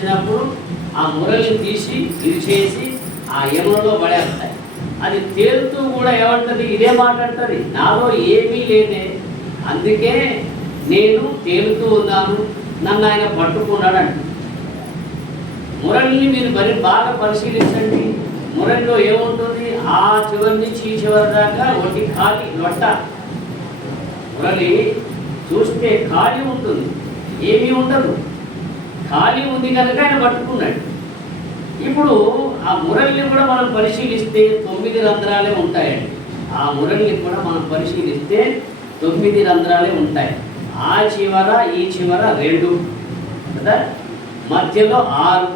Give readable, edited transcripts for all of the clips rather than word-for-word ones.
వచ్చినప్పుడు ఆ మురళిని తీసి విరిచేసి ఆ యమునలో పడేస్తాయి. అది తేలుతూ కూడా ఏమంటుంది, ఇదే మాట్లాడుతుంది, నాలో ఏమీ లేదే, అందుకే నేను తేలుతూ ఉన్నాను, నన్ను ఆయన పట్టుకున్నాడు అంట. మురళిని మీరు బాగా పరిశీలించండి. మురళిలో ఏముంటుంది, ఆ చివరి నుంచి ఈ చివరి దాకా ఒకటి ఖాళీ లొట్ట. మురళి చూస్తే ఖాళీ ఉంటుంది, ఏమీ ఉండదు. ఖాళీ ఉంది కనుక ఆయన పట్టుకున్నాడు. ఇప్పుడు ఆ మురళిని కూడా మనం పరిశీలిస్తే 9 రంధ్రాలే ఉంటాయండి. ఆ మురళిని కూడా మనం పరిశీలిస్తే 9 రంధ్రాలే ఉంటాయి. ఆ చివర ఈ చివర 2 కదా, మధ్యలో 6,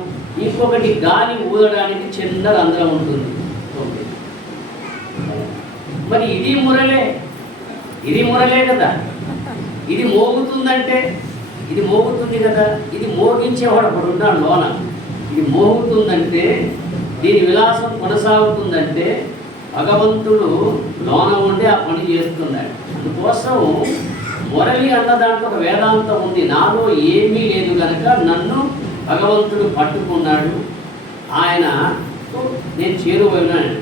ఇంకొకటి గాలి ఊదడానికి చిన్న రంధ్రం ఉంటుంది 9. మరి ఇది మురళే కదా. ఇది మోగుతుందంటే, ఇది మోగుతుంది కదా, ఇది మోగించేవాడు ఒకడు ఉన్నాడు లోన. ఇది మోగుతుందంటే, దీని విలాసం కొనసాగుతుందంటే భగవంతుడు లోన ఉండి ఆ పని చేస్తున్నాడు. అందుకోసం మురళి అన్న దాంట్లో ఒక వేదాంతం ఉంది. నాలో ఏమీ లేదు కనుక నన్ను భగవంతుడు పట్టుకున్నాడు, ఆయన నేను చేరువైనాను.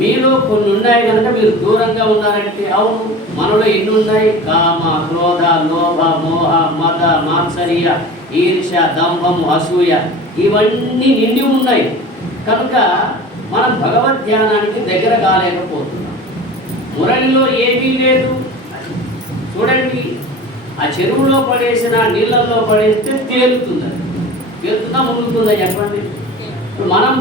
మీలో కొన్ని ఉన్నాయి కనుక మీరు దూరంగా ఉన్నారంటే, అవును, మనలో ఎన్ని ఉన్నాయి, కామ, క్రోధ, లోభ, మోహ, మద, మాత్సర్య, ఈర్ష, దంభము, అసూయ, ఇవన్నీ నిండి ఉన్నాయి కనుక మనం భగవద్ ధ్యానానికి దగ్గర కాలేకపోతున్నాం. మురళిలో ఏమీ లేదు. చూడండి, ఆ చెరువులో పడేసిన నీళ్ళల్లో పడేస్తే తేలుతుందా, మునుగుతుందా చెప్పండి. ఇప్పుడు మనం